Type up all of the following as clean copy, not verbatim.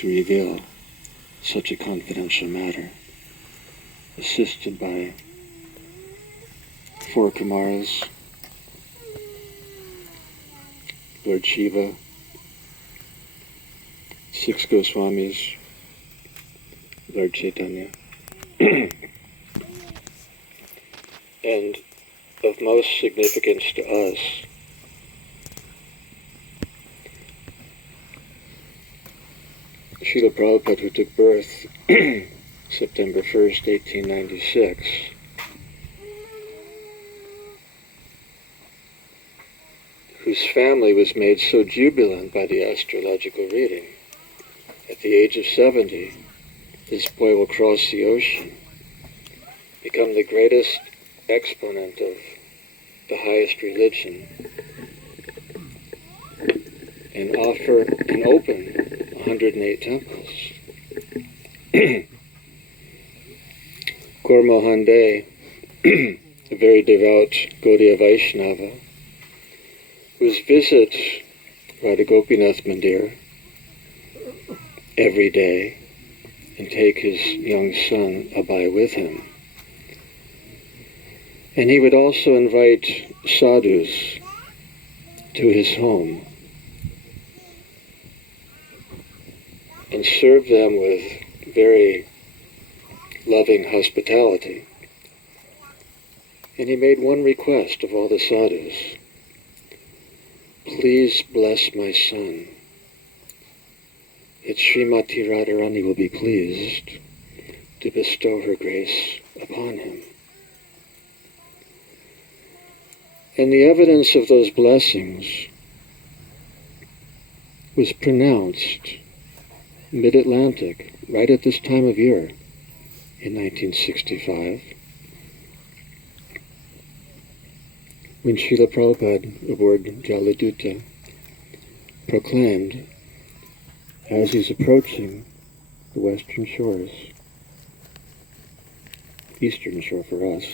to reveal such a confidential matter, assisted by 4 Kumaras, Lord Shiva, 6 Goswamis, Lord Chaitanya, and of most significance to us, Srila Prabhupada, who took birth September 1st, 1896, whose family was made so jubilant by the astrological reading. At the age of 70, this boy will cross the ocean, become the greatest exponent of the highest religion, and offer and open 108 temples. Gaur Mohan Dey, a very devout Gaudiya Vaishnava, whose visits Radha Gopinath Mandir every day and take his young son Abai with him. And he would also invite sadhus to his home and serve them with very loving hospitality. And he made one request of all the sadhus: please bless my son, that Srimati Radharani will be pleased to bestow her grace upon him. And the evidence of those blessings was pronounced mid-Atlantic, right at this time of year, in 1965, when Srila Prabhupada, aboard Jaladuta, proclaimed, as he's approaching the western shores, eastern shore for us,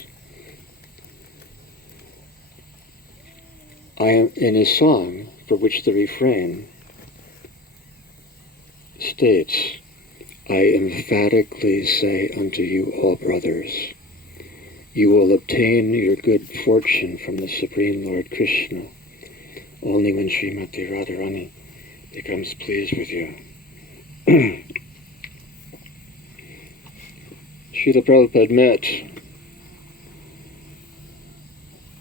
I am, in his song, for which the refrain states, I emphatically say unto you, all brothers, you will obtain your good fortune from the Supreme Lord Krishna only when Srimati Radharani becomes pleased with you. Srila Prabhupada met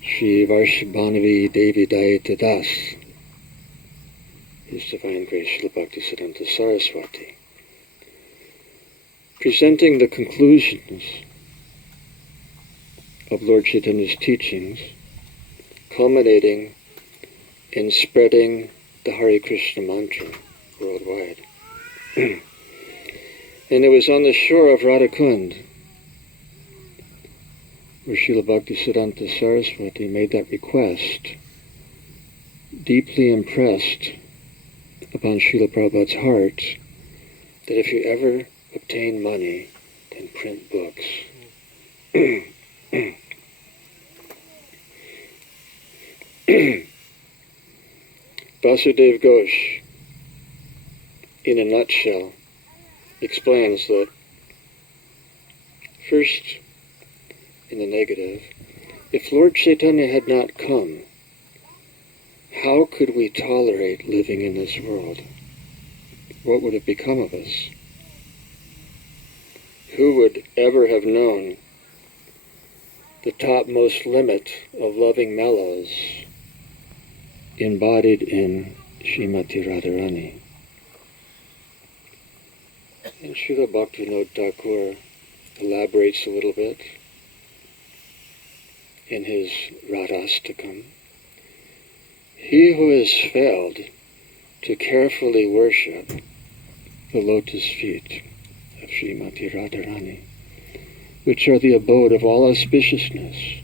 Shri Varshabhanavi Devi Dayita Das, His Divine Grace Srila Bhaktisiddhanta Saraswati, presenting the conclusions of Lord Chaitanya's teachings, culminating in spreading the Hare Krishna mantra worldwide. And it was on the shore of Radhakund where Srila Bhaktisiddhanta Saraswati made that request, deeply impressed upon Srila Prabhupada's heart, that if you ever obtain money, then print books. Vasudev Ghosh, in a nutshell, explains that, first, in the negative, if Lord Chaitanya had not come, how could we tolerate living in this world? What would have become of us? Who would ever have known the topmost limit of loving mellows embodied in Srimati Radharani? And Srila Bhaktivinoda Thakur elaborates a little bit in his Radhasthami. He who has failed to carefully worship the lotus feet of Srimati Radharani, which are the abode of all auspiciousness,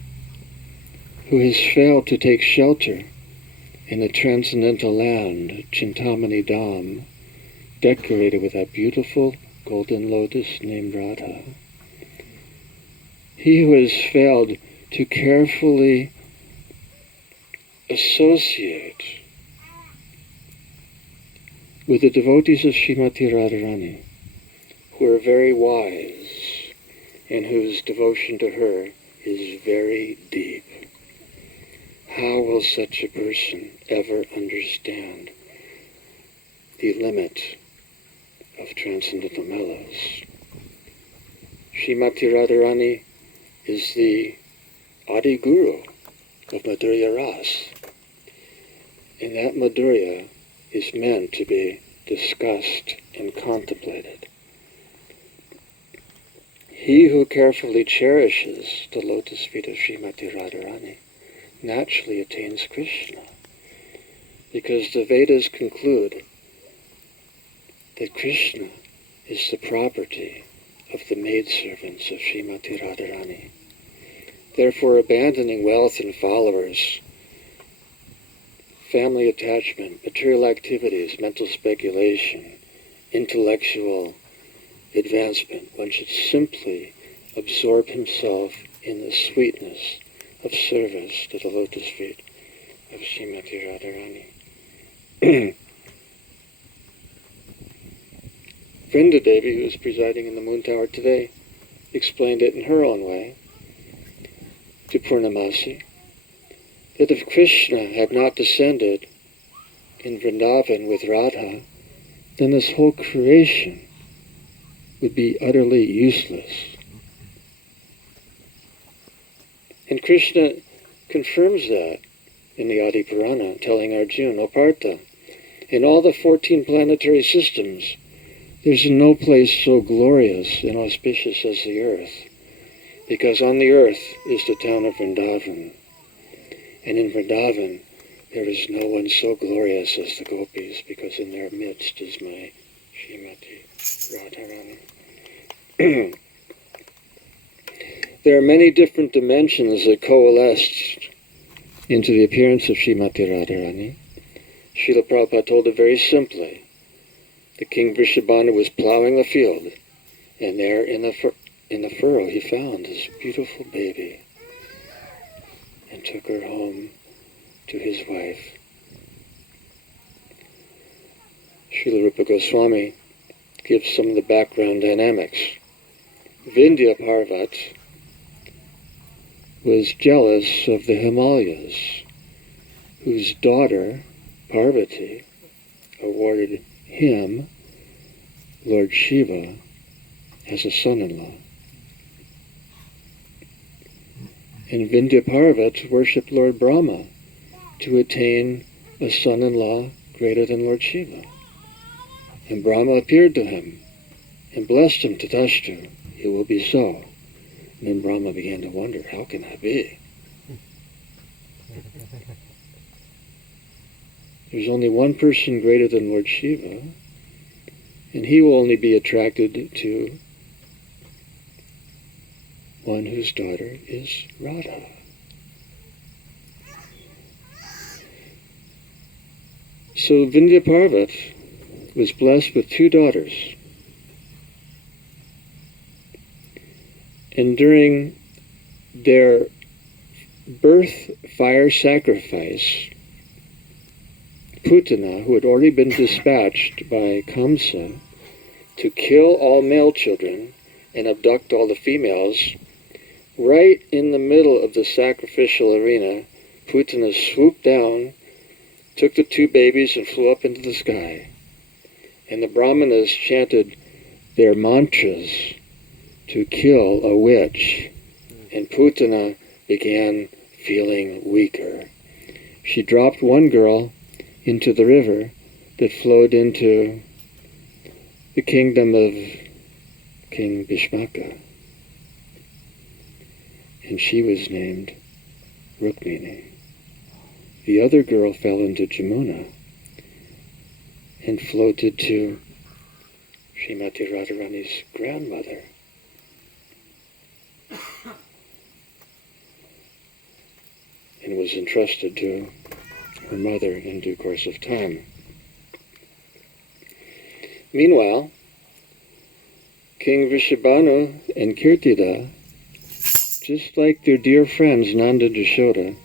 who has failed to take shelter in the transcendental land, Chintamani Dham, decorated with that beautiful golden lotus named Radha. He who has failed to carefully associate with the devotees of Srimati Radharani, who are very wise and whose devotion to her is very deep. How will such a person ever understand the limit of transcendental mellows? Srimati Radharani is the Adi Guru of Madhurya Ras, and that Madhurya is meant to be discussed and contemplated. He who carefully cherishes the lotus feet of Srimati Radharani naturally attains Krishna, because the Vedas conclude that Krishna is the property of the maidservants of Srimati Radharani. Therefore, abandoning wealth and followers, family attachment, material activities, mental speculation, intellectual advancement, one should simply absorb himself in the sweetness of service to the lotus feet of Srimati Radharani. Vrinda Devi, who is presiding in the Moon Tower today, explained it in her own way to Purnamasi, that if Krishna had not descended in Vrindavan with Radha, then this whole creation would be utterly useless. And Krishna confirms that in the Adi Purana, telling Arjuna, O Partha, in all the 14 planetary systems, there's no place so glorious and auspicious as the earth, because on the earth is the town of Vrindavan. And in Vrindavan, there is no one so glorious as the gopis, because in their midst is my Srimati Radharani. There are many different dimensions that coalesced into the appearance of Srimati Radharani. Srila Prabhupada told it very simply. The king Vrishabhanu was plowing a field, and there in the furrow he found this beautiful baby and took her home to his wife. Srila Rupa Goswami gives some of the background dynamics. Vindhya Parvat was jealous of the Himalayas, whose daughter, Parvati, awarded him, Lord Shiva, as a son-in-law. And Vindhya Parvat worshipped Lord Brahma to attain a son-in-law greater than Lord Shiva. And Brahma appeared to him and blessed him, Tatashtu, it will be so. And then Brahma began to wonder, how can that be? There's only one person greater than Lord Shiva, and he will only be attracted to one whose daughter is Radha. So Vindhya Parvat was blessed with 2 daughters. And during their birth fire sacrifice, Putana, who had already been dispatched by Kamsa to kill all male children and abduct all the females, right in the middle of the sacrificial arena, Putana swooped down, took the 2 babies and flew up into the sky. And the Brahmanas chanted their mantras to kill a witch, and Putana began feeling weaker. She dropped one girl into the river that flowed into the kingdom of King Bhishmaka, and she was named Rukmini. The other girl fell into Jamuna and floated to Srimati Radharani's grandmother. And was entrusted to her mother in due course of time. Meanwhile, King Vrishabhanu and Kirtida, just like their dear friends Nanda and Yashoda,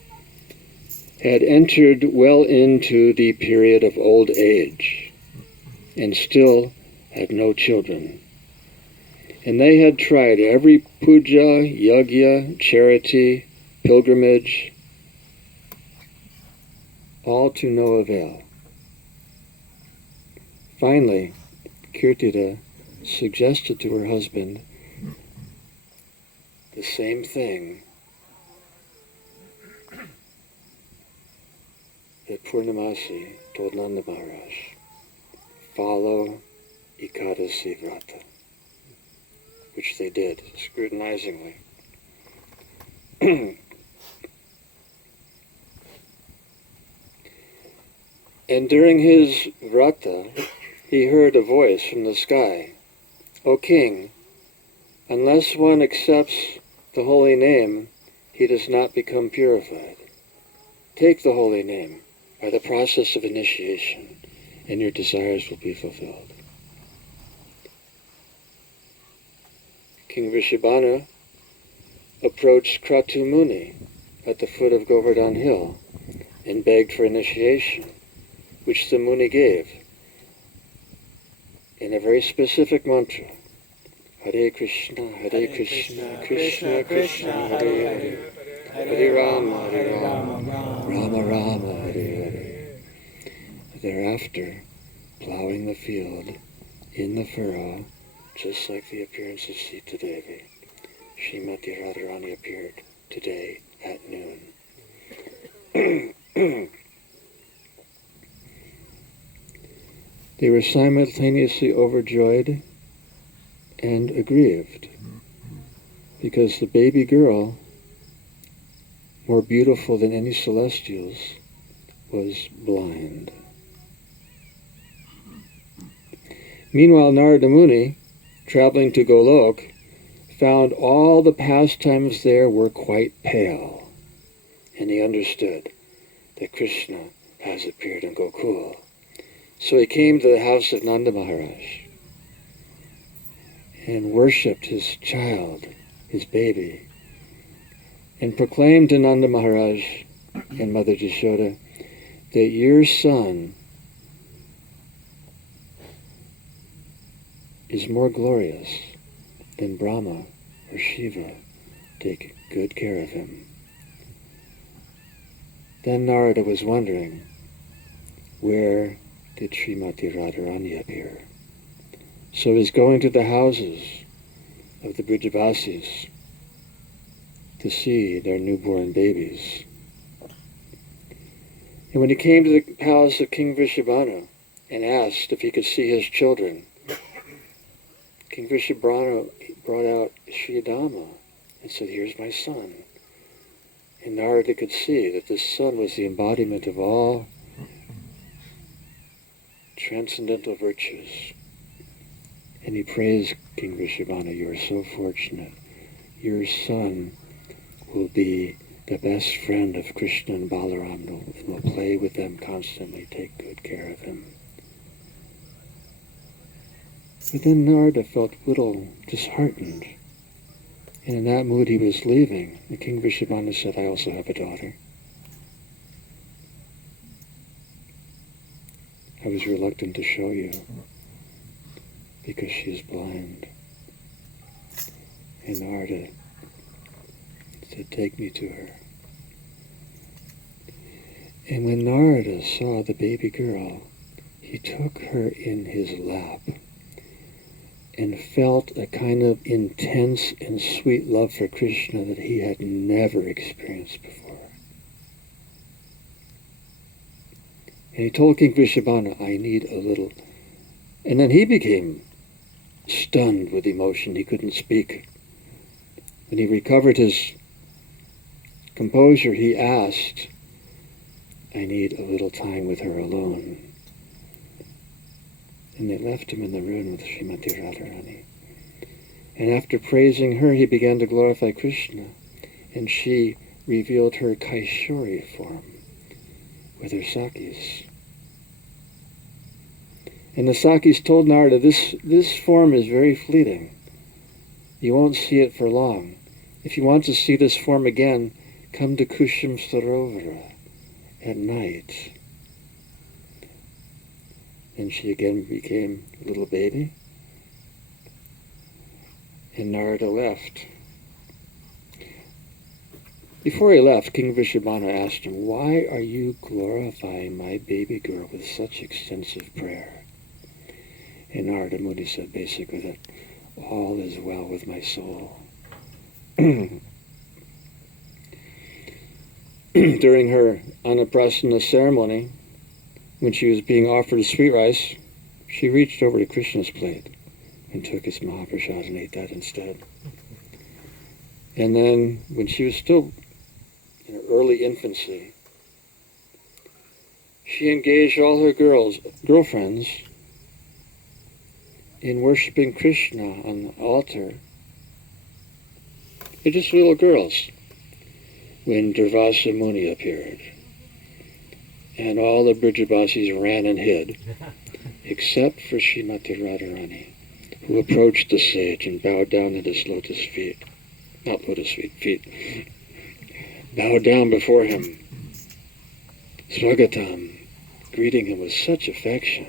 had entered well into the period of old age. and still had no children. And they had tried every puja, yajna, charity, pilgrimage, all to no avail. Finally, Kirtida suggested to her husband the same thing that Purnamasi told Nanda Maharaj: follow Ekadasi Vrata, which they did scrutinizingly. And during his vrata, he heard a voice from the sky: O king, unless one accepts the holy name, he does not become purified. Take the holy name by the process of initiation, and your desires will be fulfilled. King Vrishabhanu approached Kratu Muni at the foot of Govardhan Hill and begged for initiation, which the Muni gave in a very specific mantra: Hare Krishna, Hare Krishna, Krishna Krishna, Hare Hare, Hare Rama, Hare Rama, Rama Rama, Hare Hare. Thereafter, plowing the field in the furrow, just like the appearance of Sita Devi, Srimati Radharani appeared today at noon. They were simultaneously overjoyed and aggrieved, because the baby girl, more beautiful than any celestials, was blind. Meanwhile, Narada Muni, traveling to Golok, found all the pastimes there were quite pale, and he understood that Krishna has appeared in Gokul. So he came to the house of Nanda Maharaj and worshipped his child, his baby, and proclaimed to Nanda Maharaj and Mother Jashoda that your son is more glorious than Brahma or Shiva. Take good care of him. Then Narada was wondering, where did Srimati Radharani appear? So he's going to the houses of the Brijavasis to see their newborn babies. And when he came to the palace of King Vrishabhanu and asked if he could see his children, King Vrishabhanu brought out Sri Dhamma and said, here's my son. And Narada could see that this son was the embodiment of all transcendental virtues. And he praised King Vrishabhanu, you are so fortunate. Your son will be the best friend of Krishna and Balaram, and will play with them constantly. Take good care of him. But then Narada felt a little disheartened. And in that mood he was leaving. And King Vrishabhanu said, I also have a daughter. I was reluctant to show you because she is blind. And Narada said, take me to her. And when Narada saw the baby girl, he took her in his lap and felt a kind of intense and sweet love for Krishna that he had never experienced before. And he told King Vrishabhanu, I need a little. And then he became stunned with emotion. He couldn't speak. When he recovered his composure, he asked, I need a little time with her alone. And they left him in the room with Srimati Radharani. And after praising her, he began to glorify Krishna. And she revealed her Kaishori form with her Sakis. And the Sakis told Narada, this form is very fleeting. You won't see it for long. If you want to see this form again, come to Kusham Sarovara at night. and she again became a little baby. And Narada left. Before he left, King Vrishabhana asked him, "Why are you glorifying my baby girl with such extensive prayer?" And Narada Muni said basically that all is well with my soul. During her Annaprasana ceremony, when she was being offered sweet rice, she reached over to Krishna's plate and took his Mahaprasad and ate that instead. And then, when she was still in her early infancy, she engaged all her girlfriends in worshiping Krishna on the altar. They're just little girls. When Durvasa Muni appeared, and all the Brijabasis ran and hid, except for Srimati Radharani, who approached the sage and bowed down at his lotus feet. Not lotus feet. Bowed down before him. Swagatam, greeting him with such affection.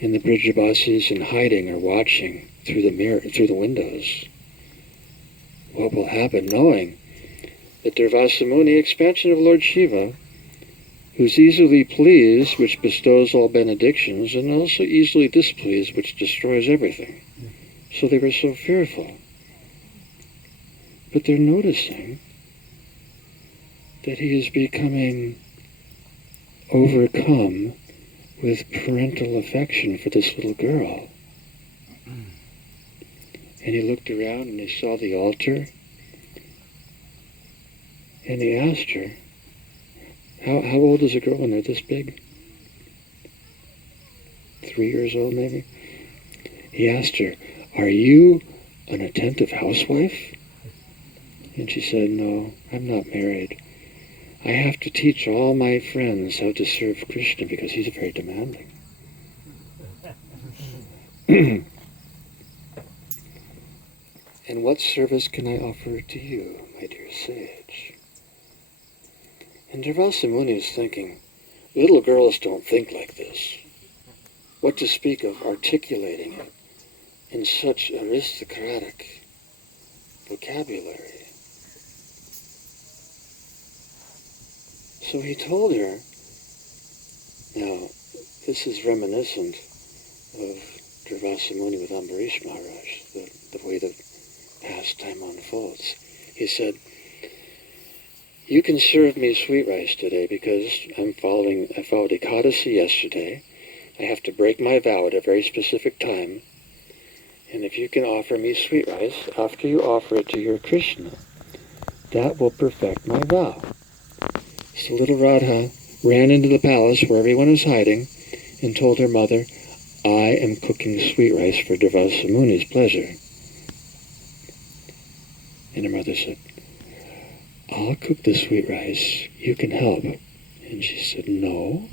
And the Brijabasis in hiding are watching through the windows. What will happen, knowing that Durvasa Muni, expansion of Lord Shiva, who's easily pleased, which bestows all benedictions, and also easily displeased, which destroys everything. So they were so fearful. But they're noticing that he is becoming overcome with parental affection for this little girl. And he looked around and he saw the altar, and he asked her, how old is a girl when they're this big? 3 years old, maybe? He asked her, "Are you an attentive housewife?" And she said, "No, I'm not married. I have to teach all my friends how to serve Krishna because he's very demanding." "And what service can I offer to you, my dear sage?" And Durvasa Muni is thinking, little girls don't think like this. What to speak of articulating it in such aristocratic vocabulary? So he told her, now this is reminiscent of Durvasa Muni with Ambarish Maharaj, the way the pastime unfolds. He said, "You can serve me sweet rice today because I followed Ekadasi yesterday. I have to break my vow at a very specific time. And if you can offer me sweet rice after you offer it to your Krishna, that will perfect my vow." So little Radha ran into the palace where everyone was hiding and told her mother, "I am cooking sweet rice for Durvasa Muni's pleasure." And her mother said, "I'll cook the sweet rice. You can help." And she said, "No,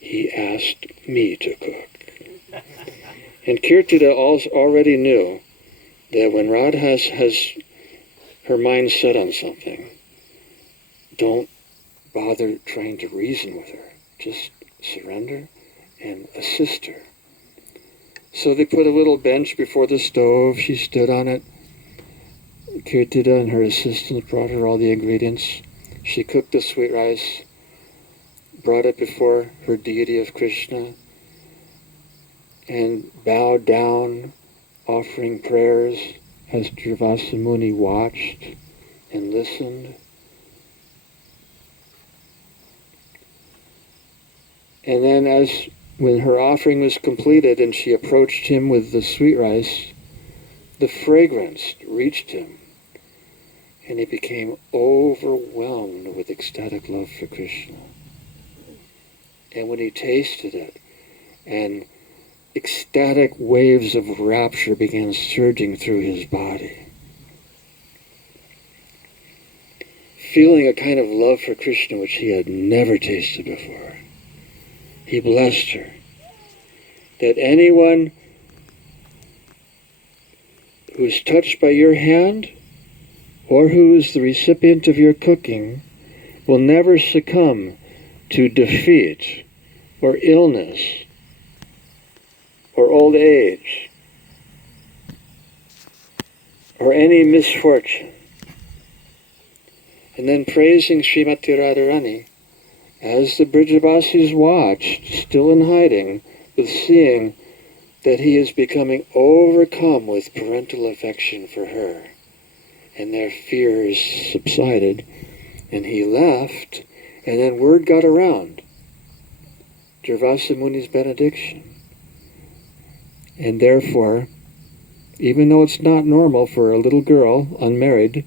he asked me to cook." And Kirtida already knew that when Radha has her mind set on something, don't bother trying to reason with her. Just surrender and assist her. So they put a little bench before the stove. She stood on it. Kirtida and her assistants brought her all the ingredients. She cooked the sweet rice, brought it before her deity of Krishna, and bowed down, offering prayers as Durvasa Muni watched and listened. And then when her offering was completed and she approached him with the sweet rice, the fragrance reached him, and he became overwhelmed with ecstatic love for Krishna. And when he tasted it, and ecstatic waves of rapture began surging through his body, feeling a kind of love for Krishna which he had never tasted before, he blessed her that anyone who is touched by your hand or who is the recipient of your cooking will never succumb to defeat or illness or old age or any misfortune. And then praising Srimati Radharani as the Brijabasis watched, still in hiding, with seeing that he is becoming overcome with parental affection for her. And their fears subsided, and he left, and then word got around. Durvasa Muni's benediction. And therefore, even though it's not normal for a little girl, unmarried,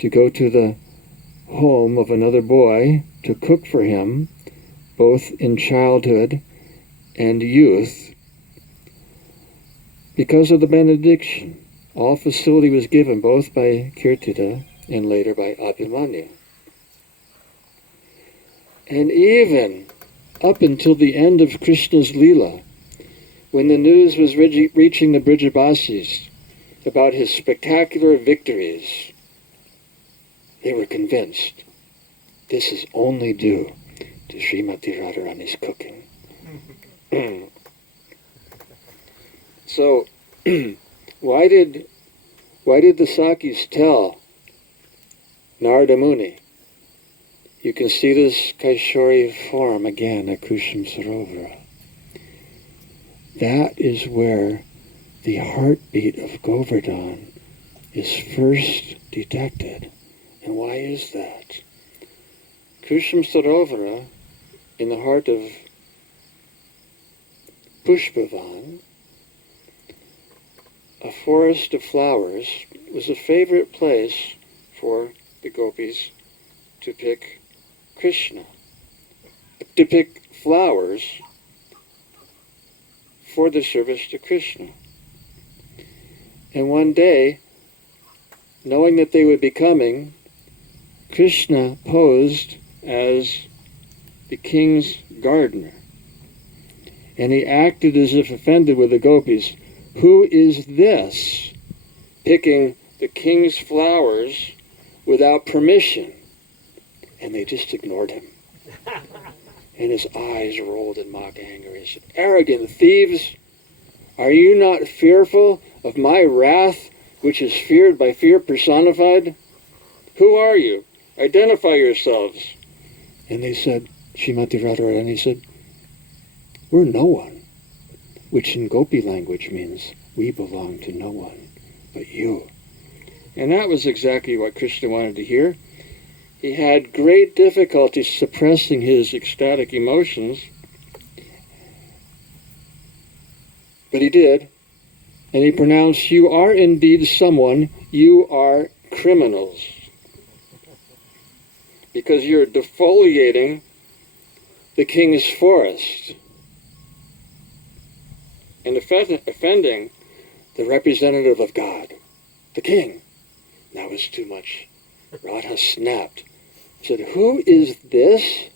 to go to the home of another boy to cook for him, both in childhood and youth, because of the benediction, all facility was given both by Kirtita and later by Abhimanyu. And even up until the end of Krishna's Leela, when the news was reaching the Brijabasis about his spectacular victories, they were convinced this is only due to Srimati Radharani's cooking. So, why did the Sakis tell Narada Muni, you can see this Kaishori form again at Kusham Sarovara? That is where the heartbeat of Govardhan is first detected. And why is that? Kusham Sarovara, in the heart of Pushpavan, a forest of flowers, was a favorite place for the gopis to pick Krishna, to pick flowers for the service to Krishna. And one day, knowing that they would be coming, Krishna posed as the king's gardener. And he acted as if offended with the gopis. Who is this picking the king's flowers without permission? And they just ignored him. And his eyes rolled in mock anger. He said, arrogant thieves, are you not fearful of my wrath, which is feared by fear personified? Who are you? Identify yourselves. And they said, Srimati Radharani said, we're no one, which in Gopi language means we belong to no one but you. And that was exactly what Krishna wanted to hear. He had great difficulty suppressing his ecstatic emotions, but he did. And he pronounced, you are indeed someone, you are criminals. Because you're defoliating the king's forest and offending the representative of God, the king. That was too much. Radha snapped. Said, who is this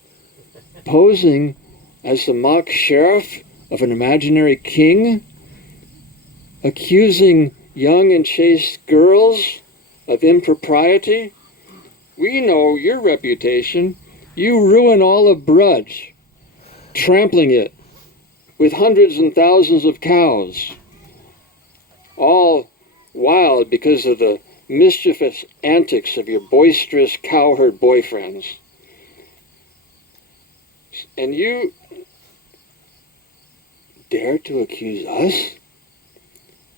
posing as the mock sheriff of an imaginary king, accusing young and chaste girls of impropriety? We know your reputation. You ruin all of Braj, trampling it with hundreds and thousands of cows, all wild because of the mischievous antics of your boisterous cowherd boyfriends. And you dare to accuse us?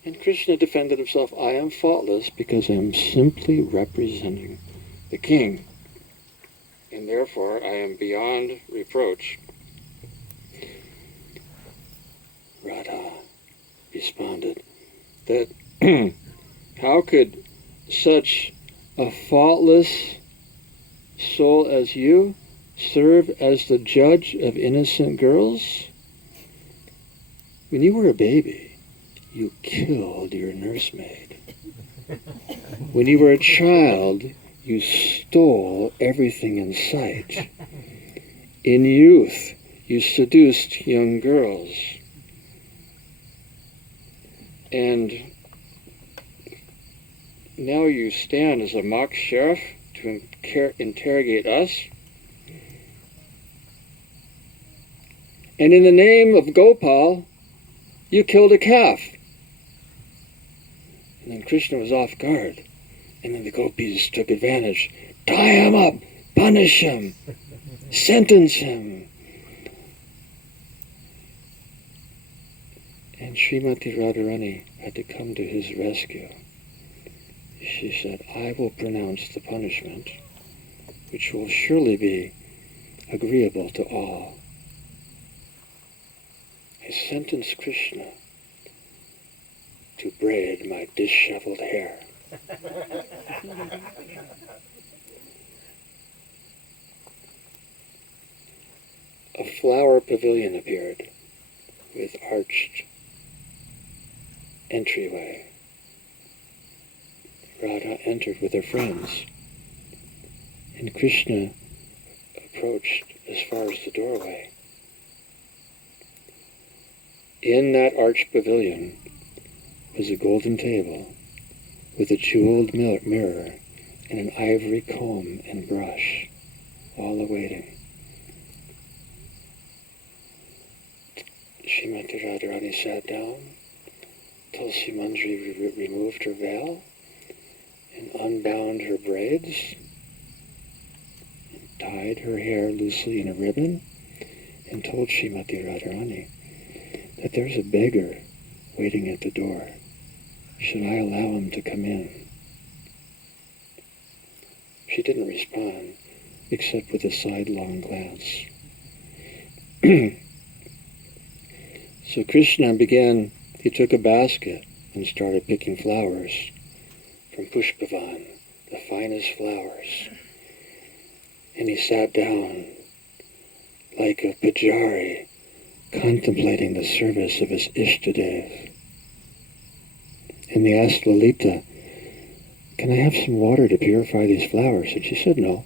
And Krishna defended himself, I am faultless because I am simply representing the king, and therefore I am beyond reproach. Radha responded that how could such a faultless soul as you serve as the judge of innocent girls? When you were a baby, you killed your nursemaid. When you were a child, you stole everything in sight. In youth, you seduced young girls. And now you stand as a mock sheriff to interrogate us. And in the name of Gopal, you killed a calf. And then Krishna was off guard. And then the gopis took advantage. Tie him up, punish him, sentence him. And Srimati Radharani had to come to his rescue. She said, I will pronounce the punishment, which will surely be agreeable to all. I sentence Krishna to braid my disheveled hair. A flower pavilion appeared with arched entryway. Radha entered with her friends, and Krishna approached as far as the doorway. In that arched pavilion was a golden table with a jeweled mirror and an ivory comb and brush, all awaiting. Srimati Radharani sat down. Tulsi Manjari removed her veil and unbound her braids and tied her hair loosely in a ribbon and told Srimati Radharani that there's a beggar waiting at the door. Should I allow him to come in? She didn't respond, except with a sidelong glance. So Krishna he took a basket and started picking flowers from Pushpavan, the finest flowers. And he sat down like a pujari, contemplating the service of his Ishtadev. And he asked Lalita, can I have some water to purify these flowers? And she said no.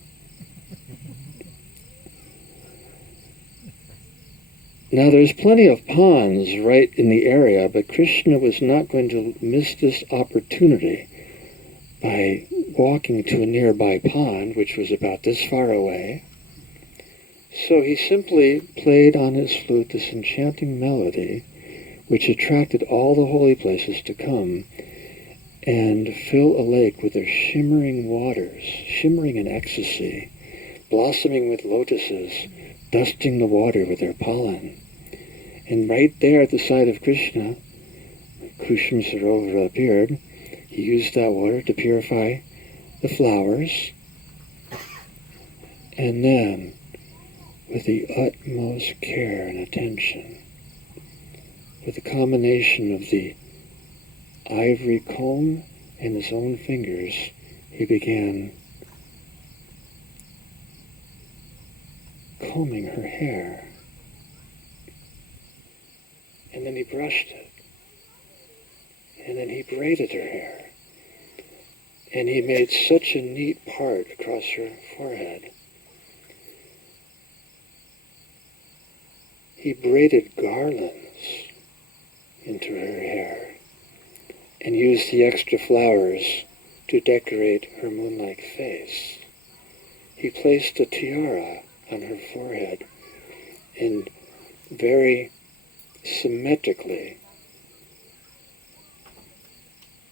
Now there's plenty of ponds right in the area, but Krishna was not going to miss this opportunity by walking to a nearby pond, which was about this far away. So he simply played on his flute this enchanting melody, which attracted all the holy places to come and fill a lake with their shimmering waters, shimmering in ecstasy, blossoming with lotuses, dusting the water with their pollen. And right there at the side of Krishna, Kushum Sarovar appeared. He used that water to purify the flowers. And then, with the utmost care and attention, with a combination of the ivory comb and his own fingers, he began combing her hair. And then he brushed it. And then he braided her hair. And he made such a neat part across her forehead. He braided garlands into her hair and used the extra flowers to decorate her moon-like face. He placed a tiara on her forehead and very symmetrically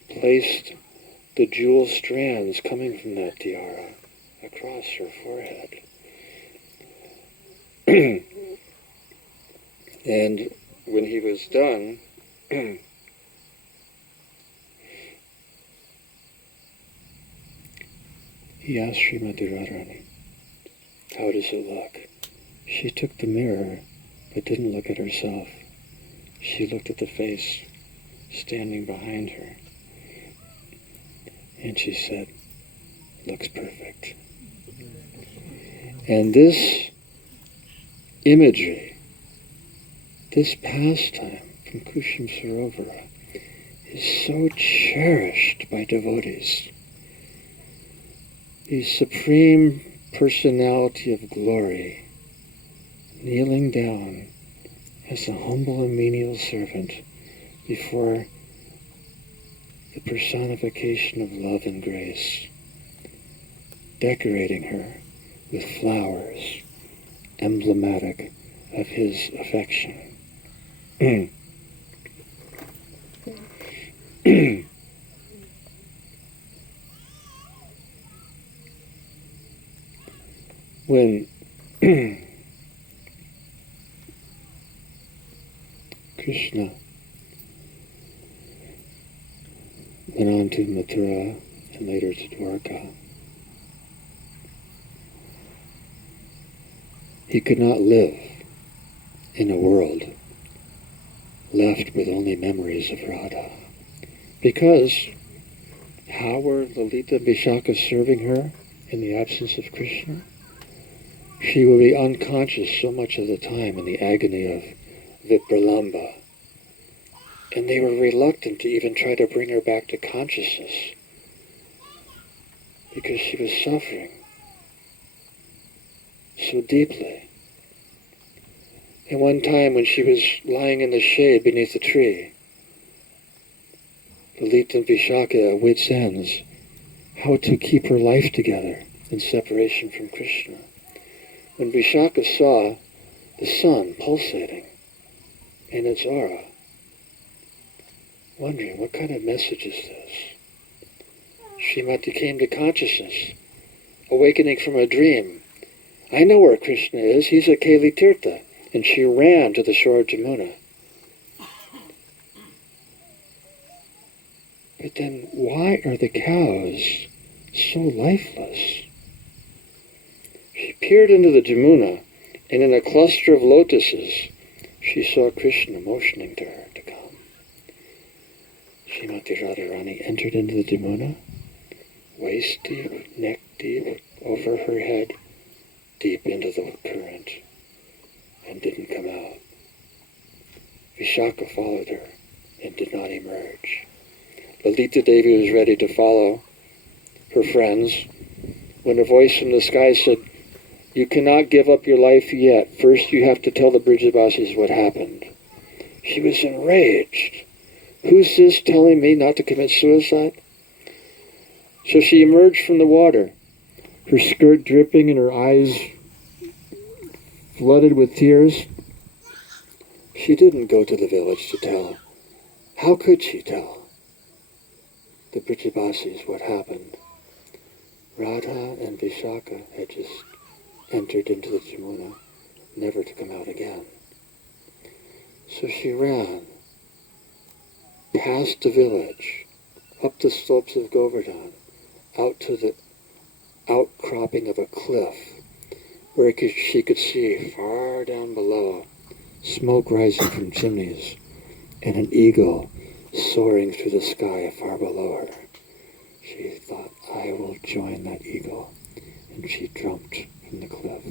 placed the jewel strands coming from that tiara across her forehead. And when he was done, he asked Srimati Radharani, how does it look? She took the mirror, but didn't look at herself. She looked at the face standing behind her. And she said, looks perfect. And this imagery, this pastime from Kushum Sarovara is so cherished by devotees. The supreme personality of glory kneeling down as a humble and menial servant before the personification of love and grace, decorating her with flowers emblematic of his affection. When Krishna went on to Mathura and later to Dwarka, he could not live in a world left with only memories of Radha. Because how were Lalita and Vishaka serving her in the absence of Krishna? She would be unconscious so much of the time in the agony of Vipralamba. And they were reluctant to even try to bring her back to consciousness because she was suffering so deeply. And one time when she was lying in the shade beneath a tree, Lalita and Vishaka at wit's ends, how to keep her life together in separation from Krishna. When Vishaka saw the sun pulsating in its aura, wondering, what kind of message is this? Srimati came to consciousness, awakening from a dream. I know where Krishna is, he's at Keli Tirtha. And she ran to the shore of Jamuna. But then why are the cows so lifeless? She peered into the Jamuna, and in a cluster of lotuses, she saw Krishna motioning to her to come. Srimati Radharani entered into the Jamuna, waist deep, neck deep, over her head, deep into the current, and didn't come out. Vishaka followed her and did not emerge. Lalita Devi was ready to follow her friends when a voice from the sky said, "You cannot give up your life yet. First you have to tell the Brijabasis what happened." She was enraged. Who's this telling me not to commit suicide? So she emerged from the water, her skirt dripping and her eyes flooded with tears. She didn't go to the village to tell. How could she tell the Brijabasis what happened? Radha and Vishaka had just entered into the Jamuna, never to come out again. So she ran past the village, up the slopes of Govardhan, out to the outcropping of a cliff, where she could see far down below smoke rising from chimneys and an eagle soaring through the sky far below her. She thought, I will join that eagle, and she jumped from the cliff.